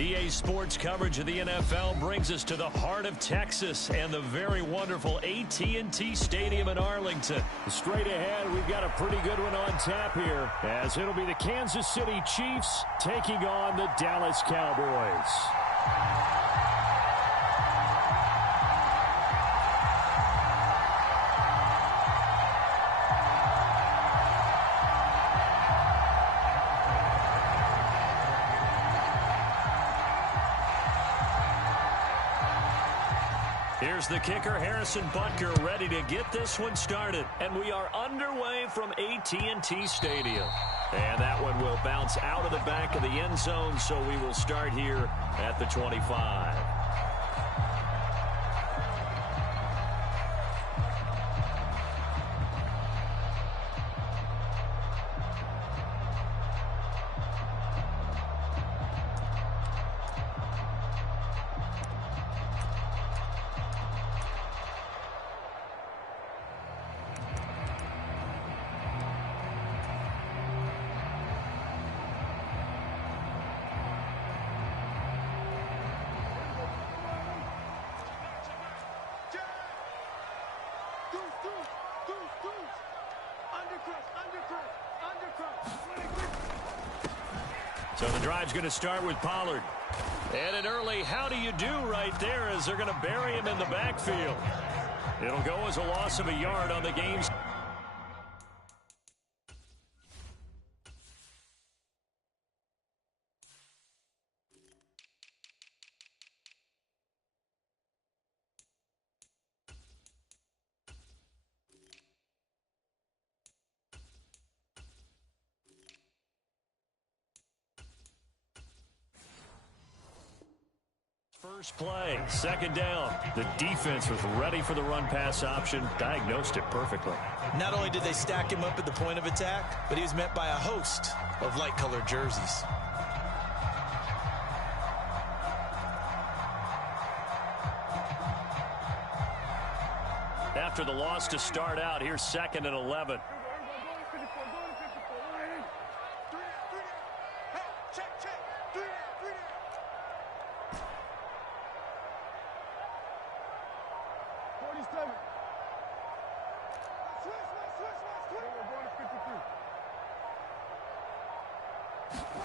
EA Sports coverage of the NFL brings us to the heart of Texas and the very wonderful AT&T Stadium in Arlington. Straight ahead, we've got a pretty good one on tap here, as it'll be the Kansas City Chiefs taking on the Dallas Cowboys. Here's the kicker, Harrison Butker, ready to get this one started. And we are underway from AT&T Stadium. And that one will bounce out of the back of the end zone, so we will start here at the 25. So the drive's going to start with Pollard. And an early how do you do right there as they're going to bury him in the backfield. It'll go as a loss of a yard on the game's. First play, second down. The defense was ready for the run-pass option, diagnosed it perfectly. Not only did they stack him up at the point of attack, but he was met by a host of light-colored jerseys. After the loss to start out, here's 2nd and 11.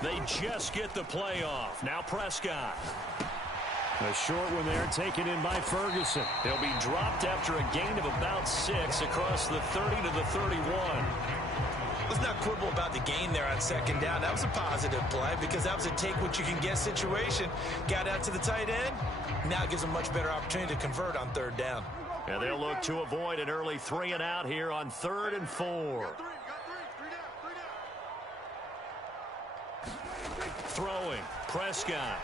They just get the play off. Now Prescott. A short one there taken in by Ferguson. He'll be dropped after a gain of about 6 across the 30 to the 31. Let's not quibble about the gain there on 2nd down. That was a positive play because that was a take-what-you-can-get situation. Got out to the tight end. Now it gives them a much better opportunity to convert on 3rd down. And they'll look to avoid an early 3-and-out here on 3rd and 4. Throwing, Prescott.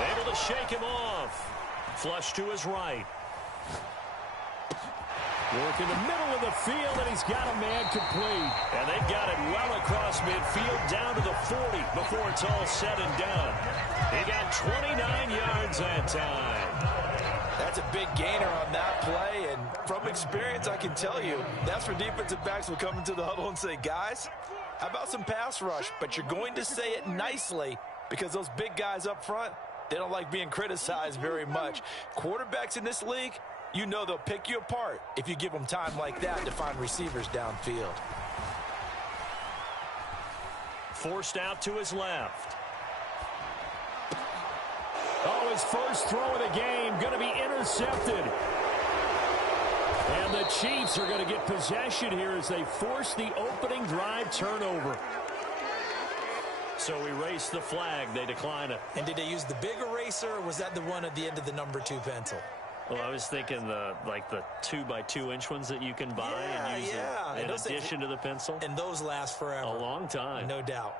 Able to shake him off. Flush to his right. Work in the middle of the field, and he's got a man complete. And they've got it well across midfield, down to the 40 before it's all said and done. He got 29 yards that time. That's a big gainer on that play, and from experience, I can tell you, that's where defensive backs will come into the huddle and say, guys, how about some pass rush? But you're going to say it nicely because those big guys up front, they don't like being criticized very much. Quarterbacks in this league, you know they'll pick you apart if you give them time like that to find receivers downfield. Forced out to his left. Oh, his first throw of the game going to be intercepted. And the Chiefs are going to get possession here as they force the opening drive turnover. So erase the flag. They decline it. And did they use the big eraser, or was that the one at the end of the number 2 pencil? Well, I was thinking the 2x2-inch ones that you can buy and use in addition to the pencil. And those last forever. A long time. No doubt.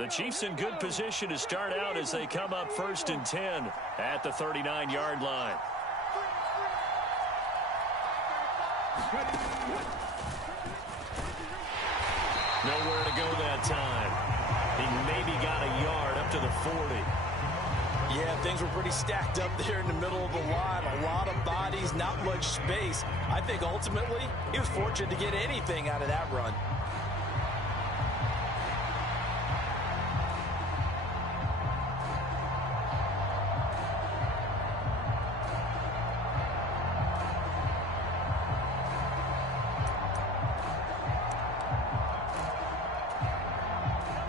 The Chiefs in good position to start out as they come up 1st and 10 at the 39-yard line. Nowhere to go that time. He maybe got a yard up to the 40. Yeah, things were pretty stacked up there in the middle of the line. A lot of bodies, not much space. I think ultimately he was fortunate to get anything out of that run.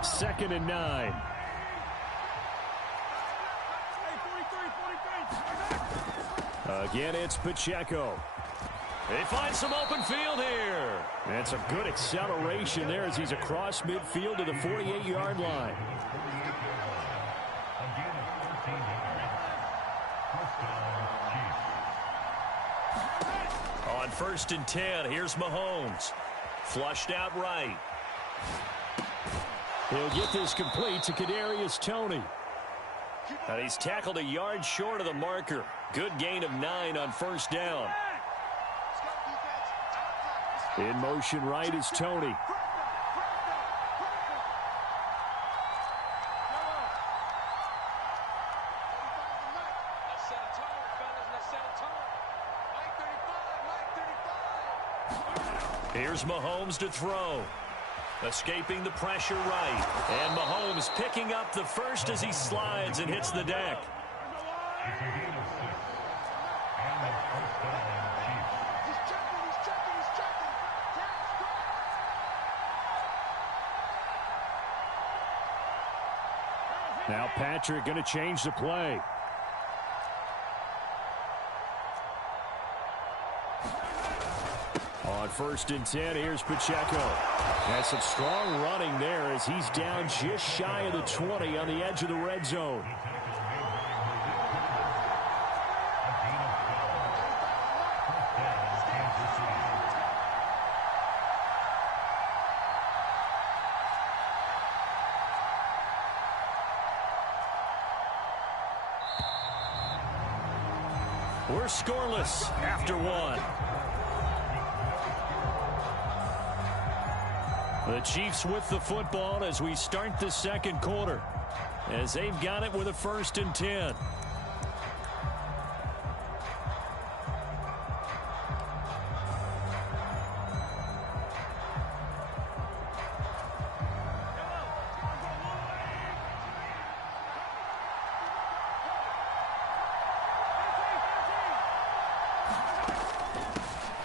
Second and 9. Again, it's Pacheco. They find some open field here. And some good acceleration there as he's across midfield to the 48-yard line. On 1st and 10, here's Mahomes. Flushed out right. He'll get this complete to Kadarius Toney. And he's tackled a yard short of the marker. Good gain of 9 on 1st down. In motion right is Toney. Here's Mahomes to throw. Escaping the pressure right. And Mahomes picking up the first as he slides and hits the deck. Now Patrick going to change the play. On 1st and 10, here's Pacheco. Has some strong running there as he's down just shy of the 20 on the edge of the red zone. We're scoreless after 1. The Chiefs with the football as we start the second quarter, as they've got it with a 1st and 10.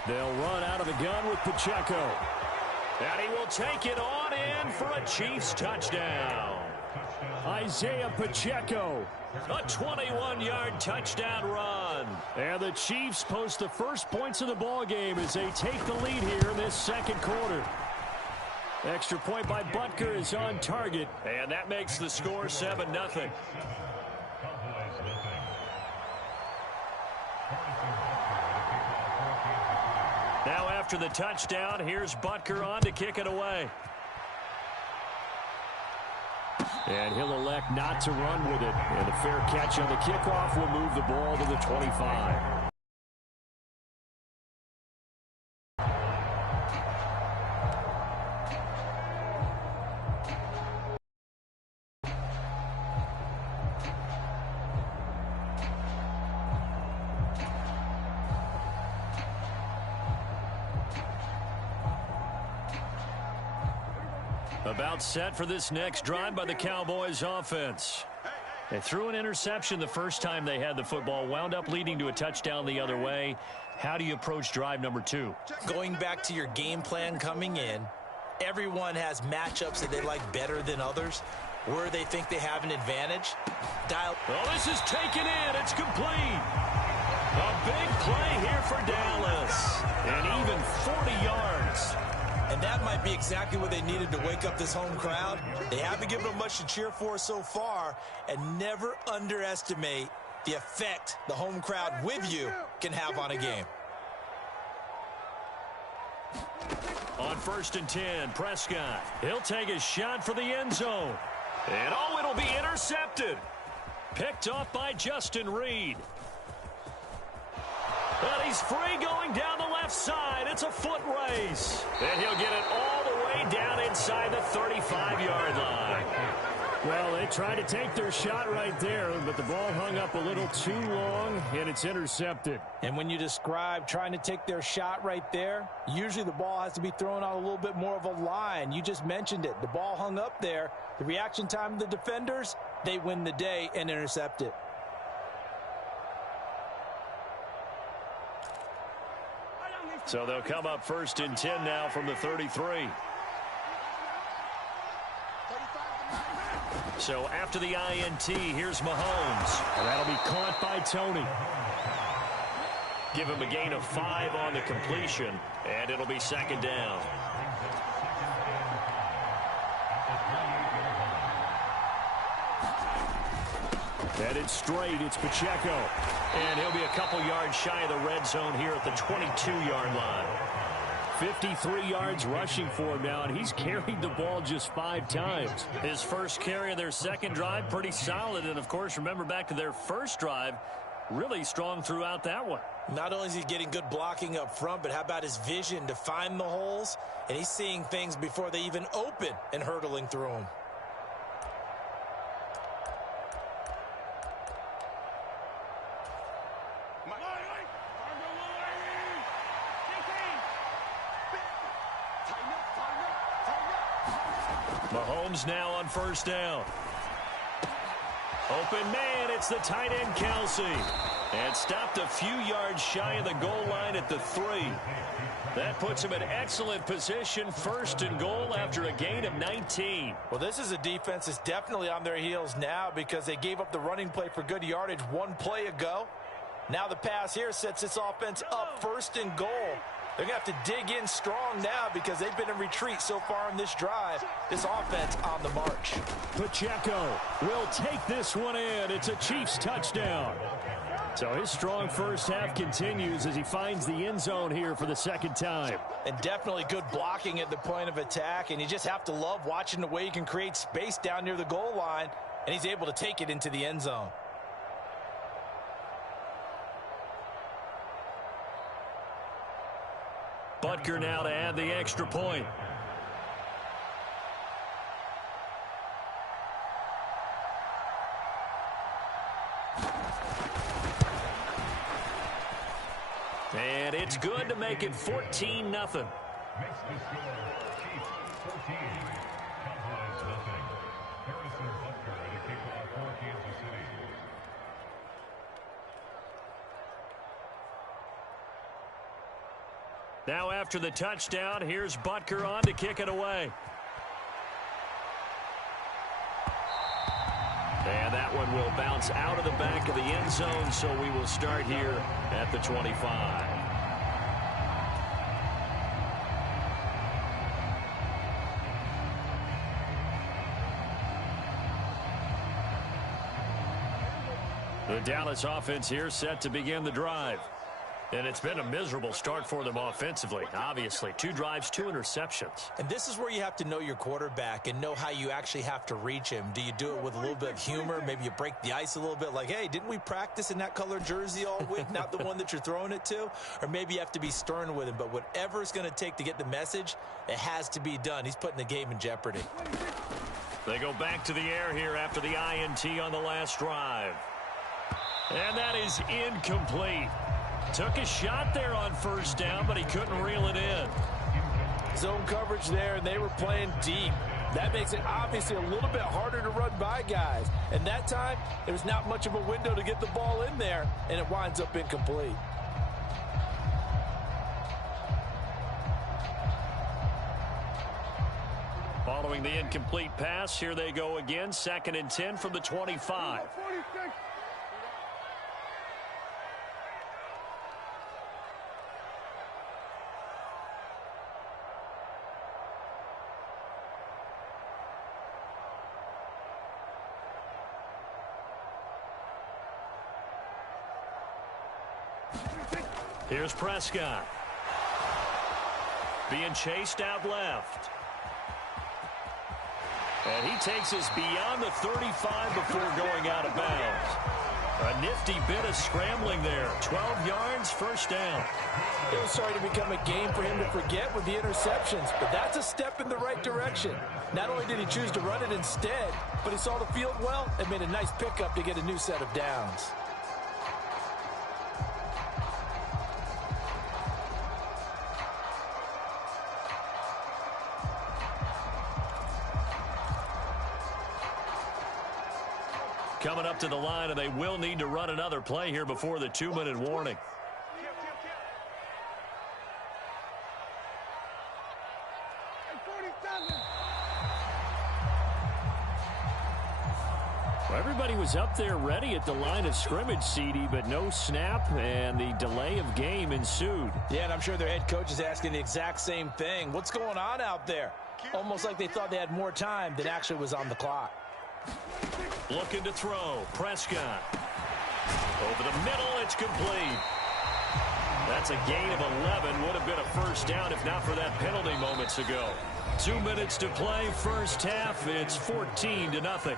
They'll run out of the gun with Pacheco. And he will take it on in for a Chiefs touchdown. Isaiah Pacheco, a 21-yard touchdown run. And the Chiefs post the first points of the ball game as they take the lead here in this second quarter. Extra point by Butker is on target, and that makes the score 7-0. Now after the touchdown, here's Butker on to kick it away. And he'll elect not to run with it. And a fair catch on the kickoff will move the ball to the 25. About set for this next drive by the Cowboys offense. They threw an interception the first time they had the football, wound up leading to a touchdown the other way. How do you approach drive number 2? Going back to your game plan coming in, everyone has matchups that they like better than others, where they think they have an advantage. Oh, this is taken in. It's complete. A big play here for Dallas. And even 40 yards. And that might be exactly what they needed to wake up this home crowd. They haven't given them much to cheer for so far, and never underestimate the effect the home crowd with you can have on a game. On 1st and 10, Prescott. He'll take a shot for the end zone. And oh, it'll be intercepted. Picked off by Justin Reed. And he's free going down the left side. It's a foot race. And he'll get it all the way down inside the 35-yard line. Well, they tried to take their shot right there, but the ball hung up a little too long, and it's intercepted. And when you describe trying to take their shot right there, usually the ball has to be thrown out a little bit more of a line. You just mentioned it. The ball hung up there. The reaction time of the defenders, they win the day and intercept it. So they'll come up 1st and 10 now from the 33. So after the INT, here's Mahomes. And that'll be caught by Tony. Give him a gain of 5 on the completion, and it'll be 2nd down. Headed straight, it's Pacheco. And he'll be a couple yards shy of the red zone here at the 22-yard line. 53 yards rushing for him now, and he's carried the ball just 5 times. His first carry of their second drive, pretty solid. And, of course, remember back to their first drive, really strong throughout that one. Not only is he getting good blocking up front, but how about his vision to find the holes? And he's seeing things before they even open and hurtling through them. Mahomes now on 1st down. Open man, it's the tight end Kelsey. And stopped a few yards shy of the goal line at the 3. That puts him in excellent position, 1st and goal after a gain of 19. Well, this is a defense that's definitely on their heels now because they gave up the running play for good yardage 1 play ago. Now the pass here sets this offense up 1st and goal. They're going to have to dig in strong now because they've been in retreat so far in this drive. This offense on the march. Pacheco will take this one in. It's a Chiefs touchdown. So his strong first half continues as he finds the end zone here for the 2nd time. And definitely good blocking at the point of attack. And you just have to love watching the way he can create space down near the goal line. And he's able to take it into the end zone. Butker now to add the extra point. And it's good to make it 14-0. Now after the touchdown, here's Butker on to kick it away. And that one will bounce out of the back of the end zone, so we will start here at the 25. The Dallas offense here set to begin the drive. And it's been a miserable start for them offensively, obviously. 2 drives, 2 interceptions. And this is where you have to know your quarterback and know how you actually have to reach him. Do you do it with a little bit of humor? Maybe you break the ice a little bit like, hey, didn't we practice in that color jersey all week? Not the one that you're throwing it to? Or maybe you have to be stern with him. But whatever it's going to take to get the message, it has to be done. He's putting the game in jeopardy. They go back to the air here after the INT on the last drive. And that is incomplete. Took a shot there on 1st down, but he couldn't reel it in. Zone coverage there, and they were playing deep. That makes it obviously a little bit harder to run by guys. And that time, there's not much of a window to get the ball in there, and it winds up incomplete. Following the incomplete pass, here they go again. 2nd and 10 from the 25. Here's Prescott. Being chased out left. And he takes us beyond the 35 before going out of bounds. A nifty bit of scrambling there. 12 yards, first down. It was starting to become a game for him to forget with the interceptions, but that's a step in the right direction. Not only did he choose to run it instead, but he saw the field well and made a nice pickup to get a new set of downs. Coming up to the line, and they will need to run another play here before the 2-minute warning. Well, everybody was up there ready at the line of scrimmage, CD, but no snap, and the delay of game ensued. Yeah, and I'm sure their head coach is asking the exact same thing. What's going on out there? Almost like they thought they had more time than actually was on the clock. Looking to throw. Prescott. Over the middle, it's complete. That's a gain of 11. Would have been a first down if not for that penalty moments ago. 2 minutes to play, first half. It's 14-0.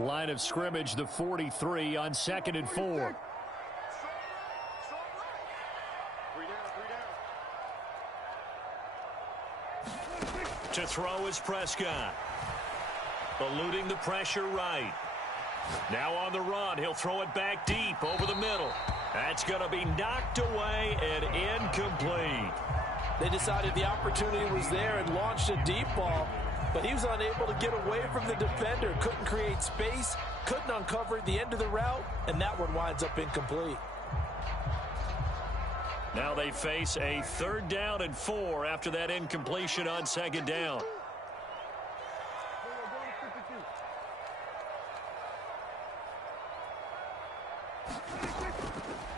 Line of scrimmage, the 43 on 2nd and 4. To throw is Prescott. Eluding the pressure right. Now on the run. He'll throw it back deep over the middle. That's going to be knocked away and incomplete. They decided the opportunity was there and launched a deep ball, but he was unable to get away from the defender. Couldn't create space, couldn't uncover the end of the route, and that one winds up incomplete. Now they face a 3rd down and 4 after that incompletion on 2nd down.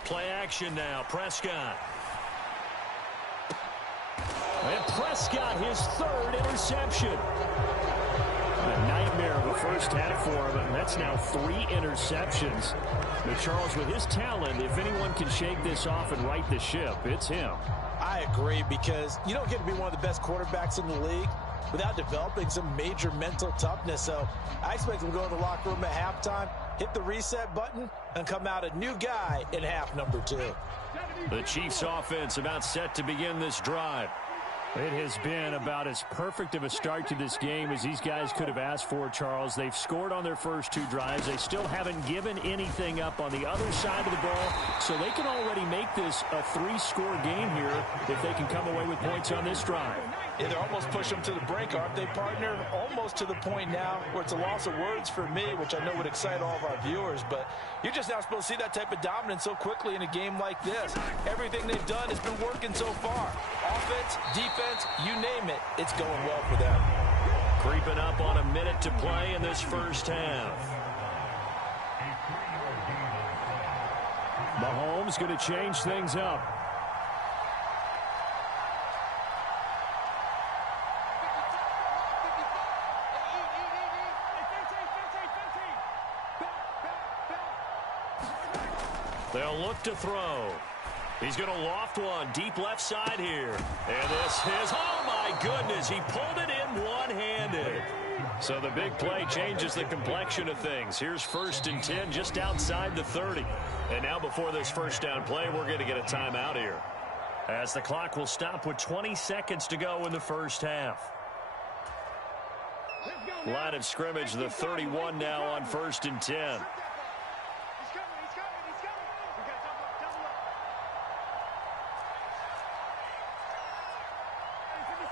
Play action now. Prescott. And Prescott, his 3rd interception. A nightmare of a first half for him, and that's now 3 interceptions. But Charles, with his talent, if anyone can shake this off and right the ship, it's him. I agree, because you don't get to be one of the best quarterbacks in the league without developing some major mental toughness. So I expect him to go in the locker room at halftime, hit the reset button, and come out a new guy in half number 2. The Chiefs offense about set to begin this drive. It has been about as perfect of a start to this game as these guys could have asked for, Charles. They've scored on their first 2 drives. They still haven't given anything up on the other side of the ball, so they can already make this a 3-score game here if they can come away with points on this drive. Yeah, they're almost pushing them to the brink, aren't they, partner? Almost to the point now where it's a loss of words for me, which I know would excite all of our viewers, but you're just now supposed to see that type of dominance so quickly in a game like this. Everything they've done has been working so far. Offense, defense, you name it, it's going well for them. Creeping up on a minute to play in this first half. Mahomes going to change things up. They'll look to throw. He's going to loft one deep left side here. And this is, oh my goodness, he pulled it in one-handed. So the big play changes the complexion of things. Here's 1st and 10 just outside the 30. And now before this first down play, we're going to get a timeout here, as the clock will stop with 20 seconds to go in the first half. Line of scrimmage, the 31 now on 1st and 10.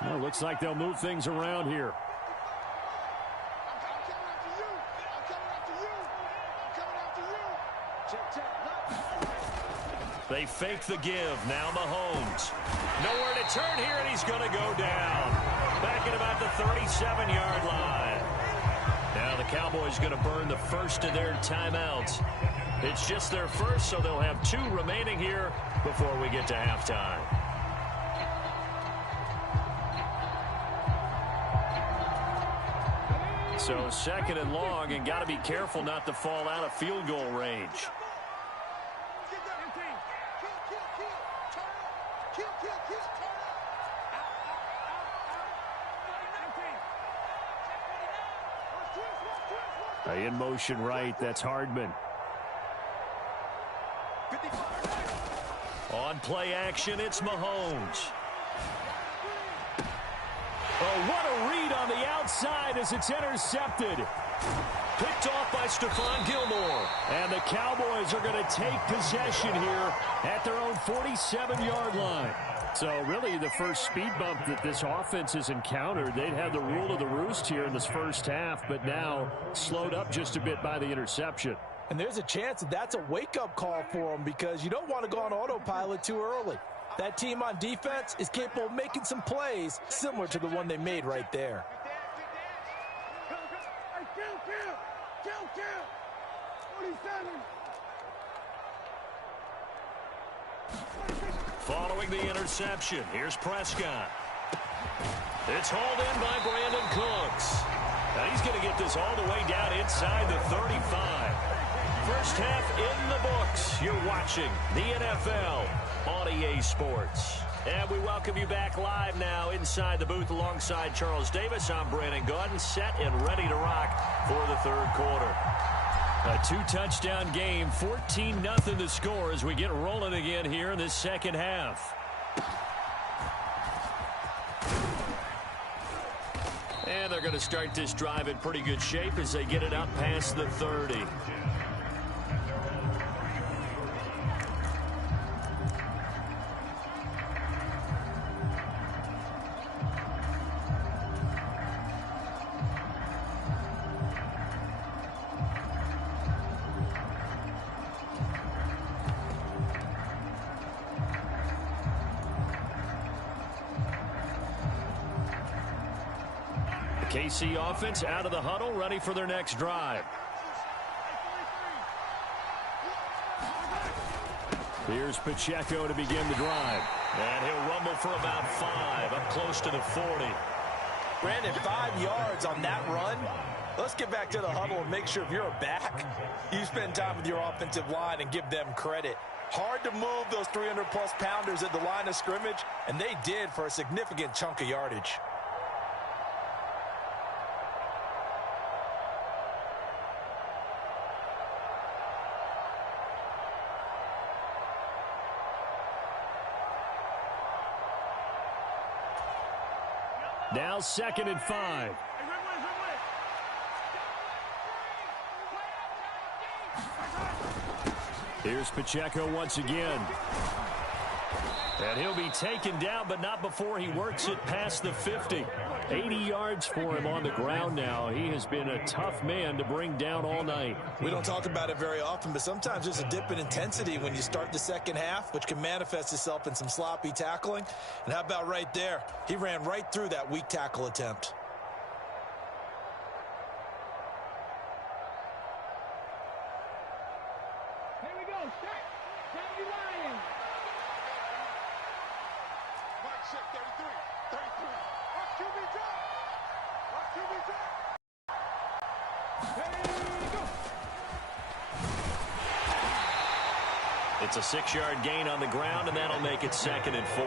Well, looks like they'll move things around here. They fake the give. Now Mahomes. Nowhere to turn here, and he's going to go down. Back at about the 37-yard line. Now the Cowboys going to burn the first of their timeouts. It's just their first, so they'll have 2 remaining here before we get to halftime. So 2nd and long, and got to be careful not to fall out of field goal range. In motion right, that's Hardman. On play action, it's Mahomes. Oh, what a read on the outside as it's intercepted. Picked off by Stephon Gilmore. And the Cowboys are going to take possession here at their own 47-yard line. So really the first speed bump that this offense has encountered, they'd had the rule of the roost here in this first half, but now slowed up just a bit by the interception. And there's a chance that that's a wake-up call for them because you don't want to go on autopilot too early. That team on defense is capable of making some plays similar to the one they made right there. Following the interception, here's Prescott. It's hauled in by Brandon Cooks. Now he's going to get this all the way down inside the 35. First half in the books. You're watching the NFL on EA Sports. And we welcome you back live now inside the booth alongside Charles Davis. I'm Brandon Gaudin, set and ready to rock for the third quarter. A two-touchdown game, 14-0 the score as we get rolling again here in this second half. And they're going to start this drive in pretty good shape as they get it up past the 30. KC offense out of the huddle, ready for their next drive. Here's Pacheco to begin the drive. And he'll rumble for about 5, up close to the 40. Brandon, 5 yards on that run. Let's get back to the huddle and make sure if you're a back, you spend time with your offensive line and give them credit. Hard to move those 300-plus pounders at the line of scrimmage, and they did for a significant chunk of yardage. Now 2nd and 5. Here's Pacheco once again. And he'll be taken down, but not before he works it past the 50. 80 yards for him on the ground now. He has been a tough man to bring down all night. We don't talk about it very often, but sometimes there's a dip in intensity when you start the second half, which can manifest itself in some sloppy tackling. And how about right there? He ran right through that weak tackle attempt. Here we go. Set. County Lions. Mark check 33. 33. Watch QB drop. Watch QB drop. There you go. It's a 6-yard gain on the ground, and that'll make it 2nd and 4.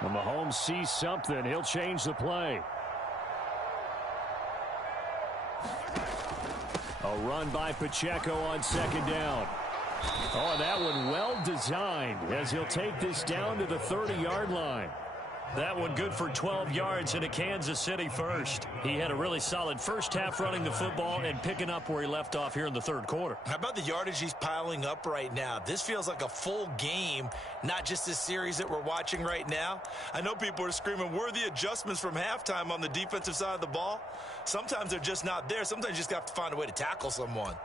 When Mahomes sees something, he'll change the play. A run by Pacheco on 2nd down. Oh, and that one well designed as he'll take this down to the 30-yard line. That one good for 12 yards into Kansas City first. He had a really solid first half running the football and picking up where he left off here in the third quarter. How about the yardage he's piling up right now? This feels like a full game, not just this series that we're watching right now. I know people are screaming, where are the adjustments from halftime on the defensive side of the ball? Sometimes they're just not there. Sometimes you just have to find a way to tackle someone.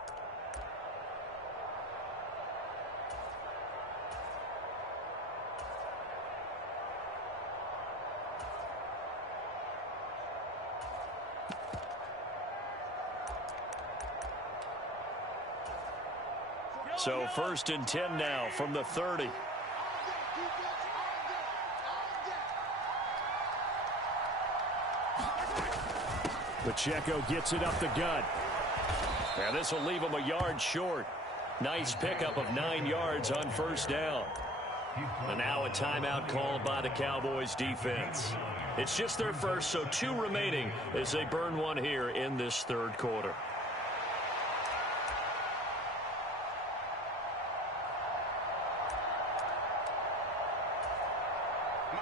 So 1st and 10 now from the 30. Pacheco gets it up the gut. And this will leave them a yard short. Nice pickup of 9 yards on first down. And now a timeout called by the Cowboys defense. It's just their first, so 2 remaining as they burn one here in this third quarter.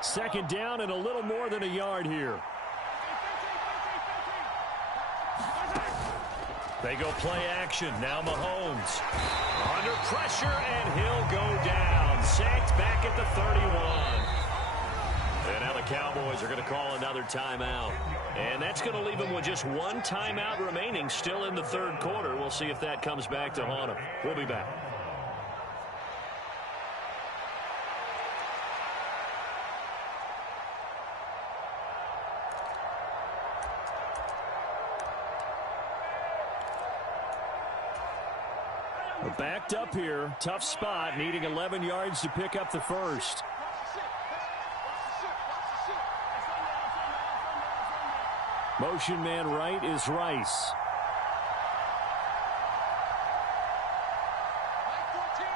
Second down and a little more than a yard here. They go play action. Now Mahomes. Under pressure, and he'll go down. Sacked back at the 31. And now the Cowboys are going to call another timeout. And that's going to leave them with just 1 timeout remaining still in the third quarter. We'll see if that comes back to haunt them. We'll be back. We're backed up here. Tough spot, needing 11 yards to pick up the first. Motion man right is Rice.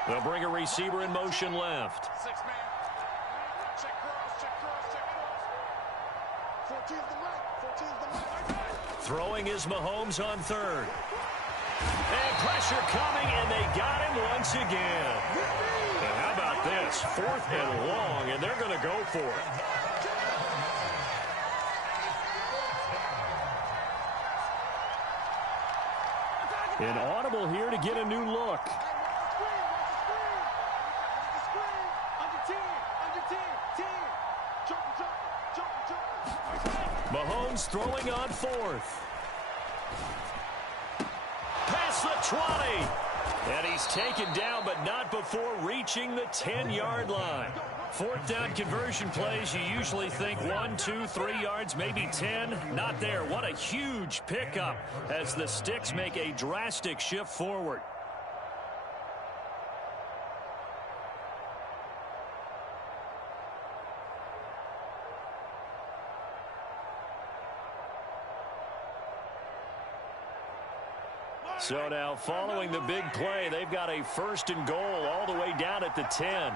They'll bring a receiver in motion left. 6-man. Check cross, check cross, check cross. 14's the right, 14's the right. Throwing is Mahomes on third. And pressure coming, and they got him once again. And how about this? 4th and long, and they're going to go for it. An audible here to get a new look. Mahomes throwing on 4th. Past the 20. And he's taken down, but not before reaching the 10-yard line. 4th down conversion plays, you usually think 1, 2, 3 yards, maybe 10. Not there. What a huge pickup as the Sticks make a drastic shift forward. So now following the big play, they've got a 1st and goal all the way down at the 10.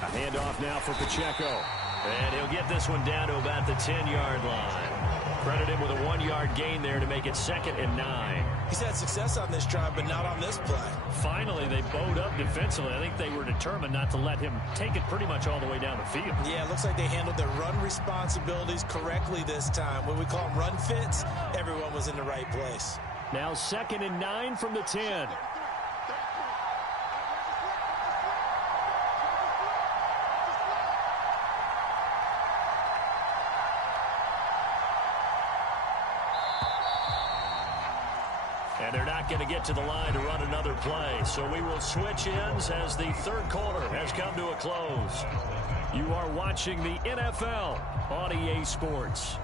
A handoff now for Pacheco. And he'll get this one down to about the 10-yard line. Credit him with a 1-yard gain there to make it 2nd and 9. He's had success on this drive, but not on this play. Finally, they bowed up defensively. I think they were determined not to let him take it pretty much all the way down the field. Yeah, it looks like they handled their run responsibilities correctly this time. What we call them run fits, everyone was in the right place. Now 2nd and 9 from the 10. And they're not going to get to the line to run another play. So we will switch ends as the third quarter has come to a close. You are watching the NFL on EA Sports.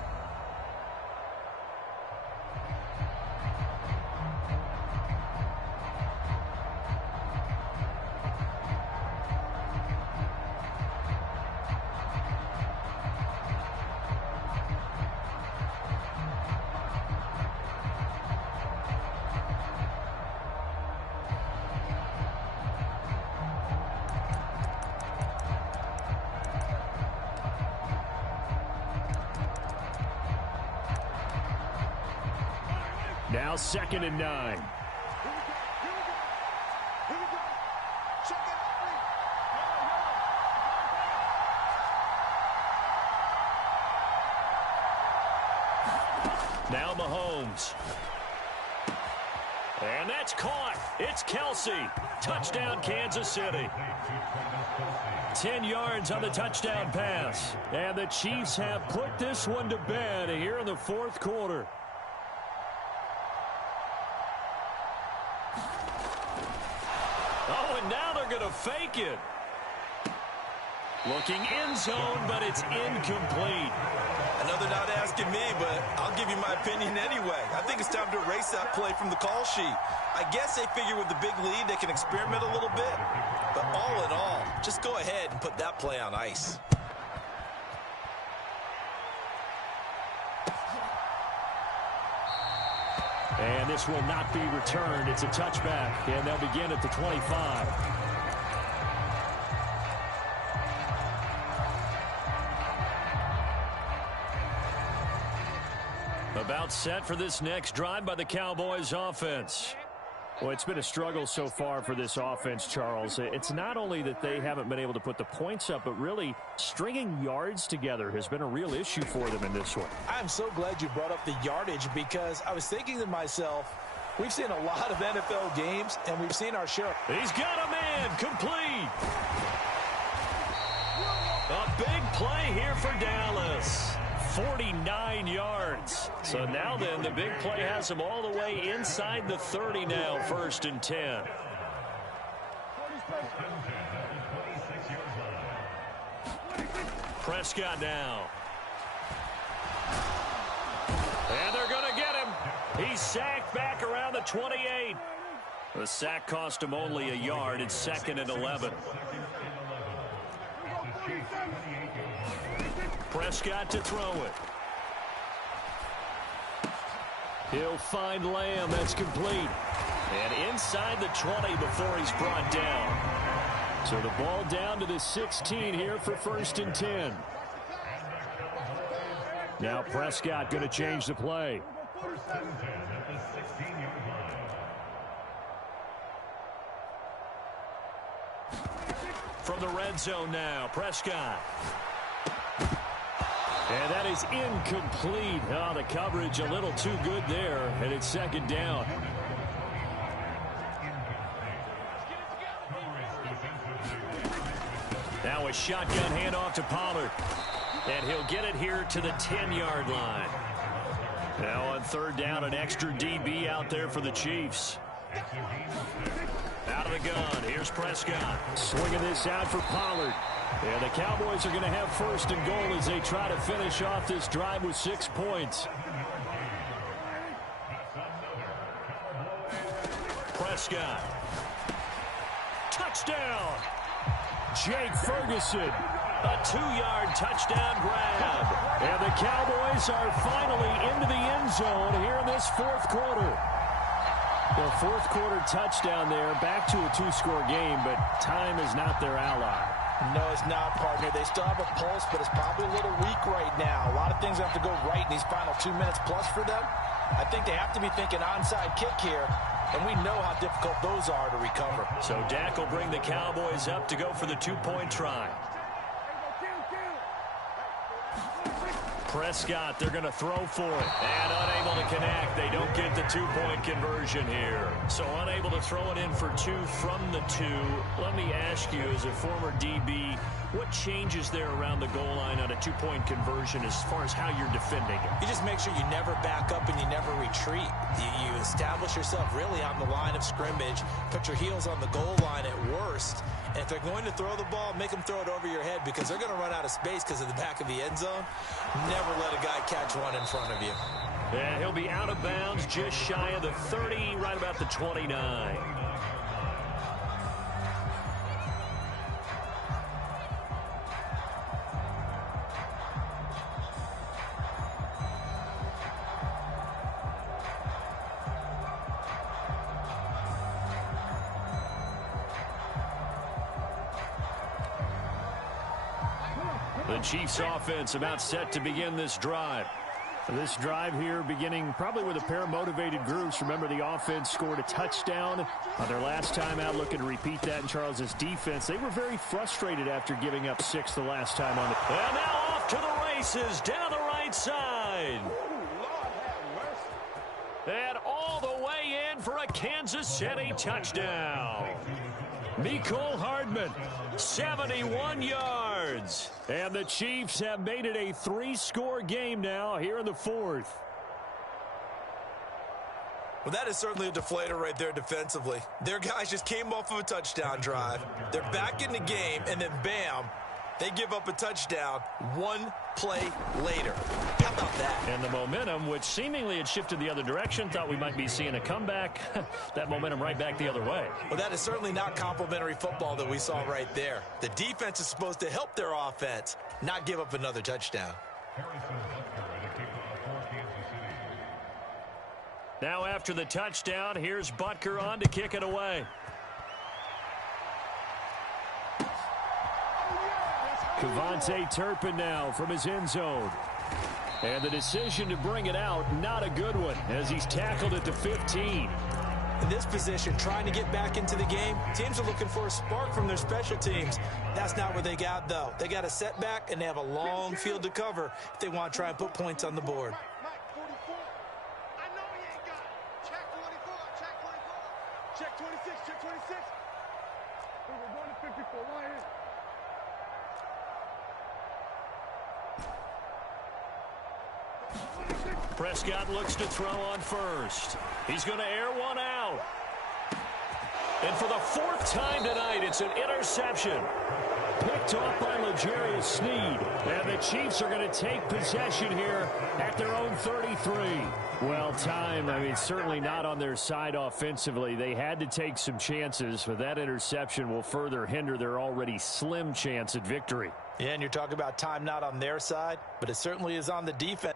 Now 2nd and 9. Here we go. Check it out. Now Mahomes. And that's caught. It's Kelsey. Touchdown, Kansas City. 10 yards on the touchdown pass. And the Chiefs have put this one to bed here in the fourth quarter. Oh, and now they're going to fake it. Looking end zone, but it's incomplete. I know they're not asking me, but I'll give you my opinion anyway. I think it's time to erase that play from the call sheet. I guess they figure with the big lead they can experiment a little bit. But all in all, just go ahead and put that play on ice. And this will not be returned. It's a touchback, and they'll begin at the 25. About set for this next drive by the Cowboys offense. Well, it's been a struggle so far for this offense, Charles. It's not only that they haven't been able to put the points up, but really stringing yards together has been a real issue for them in this one. I'm so glad you brought up the yardage because I was thinking to myself, we've seen a lot of NFL games, and we've seen our share. He's got a man complete. A big play here for Dallas. 49 yards. So now then, the big play has him all the way inside the 30 now, 1st and 10. Prescott now. And they're going to get him. He's sacked back around the 28. The sack cost him only a yard. It's 2nd and 11. Prescott to throw it. He'll find Lamb. That's complete. And inside the 20 before he's brought down. So the ball down to the 16 here for 1st and 10. Now Prescott going to change the play. From the red zone now, Prescott. And that is incomplete. Oh, the coverage a little too good there, and it's 2nd down. Now a shotgun handoff to Pollard. And he'll get it here to the 10-yard line. Now on 3rd down, an extra DB out there for the Chiefs. Out of the gun, here's Prescott. Swinging this out for Pollard. And the Cowboys are going to have 1st and goal as they try to finish off this drive with 6 points. Prescott. Touchdown. Jake Ferguson. A 2-yard touchdown grab. And the Cowboys are finally into the end zone here in this 4th quarter. The 4th quarter touchdown there, back to a 2-score game, but time is not their ally. No, it's not, partner. They still have a pulse, but it's probably a little weak right now. A lot of things have to go right in these final 2 minutes plus for them. I think they have to be thinking onside kick here, and we know how difficult those are to recover. So Dak will bring the Cowboys up to go for the 2-point try. Prescott, they're going to throw for it. And unable to connect. They don't get the 2-point conversion here. So unable to throw it in for 2 from the 2. Let me ask you, as a former DB, what changes there around the goal line on a 2-point conversion as far as how you're defending it? You just make sure you never back up and you never retreat. You establish yourself really on the line of scrimmage, put your heels on the goal line at worst. And if they're going to throw the ball, make them throw it over your head because they're going to run out of space because of the back of the end zone. Never let a guy catch one in front of you. And he'll be out of bounds just shy of the 30, right about the 29. The Chiefs offense about set to begin this drive. This drive here beginning probably with a pair of motivated groups. Remember, the offense scored a touchdown on their last time out, looking to repeat that in Charles's defense. They were very frustrated after giving up 6 the last time on the... And now off to the races down the right side. And all the way in for a Kansas City touchdown. Mecole Hardman, 71 yards. And the Chiefs have made it a 3-score game now here in the 4th. Well, that is certainly a deflator right there defensively. Their guys just came off of a touchdown drive. They're back in the game, and then bam, they give up a touchdown 1 play later. How about that? And the momentum, which seemingly had shifted the other direction, thought we might be seeing a comeback. That momentum right back the other way. Well, that is certainly not complimentary football that we saw right there. The defense is supposed to help their offense, not give up another touchdown. Now after the touchdown, here's Butker on to kick it away. Kevontae Turpin now from his end zone. And the decision to bring it out, not a good one, as he's tackled at the 15. In this position, trying to get back into the game, teams are looking for a spark from their special teams. That's not what they got, though. They got a setback, and they have a long field to cover if they want to try and put points on the board. Mike, 44. I know he ain't got it. Check 44, check 44. Check 26, check 26. We're going to 54, right here. Prescott looks to throw on first. He's going to air one out. And for the fourth time tonight, it's an interception. Picked off by L'Jarius Sneed. And the Chiefs are going to take possession here at their own 33. Well, time, certainly not on their side offensively. They had to take some chances, but that interception will further hinder their already slim chance at victory. Yeah, and you're talking about time not on their side, but it certainly is on the defense.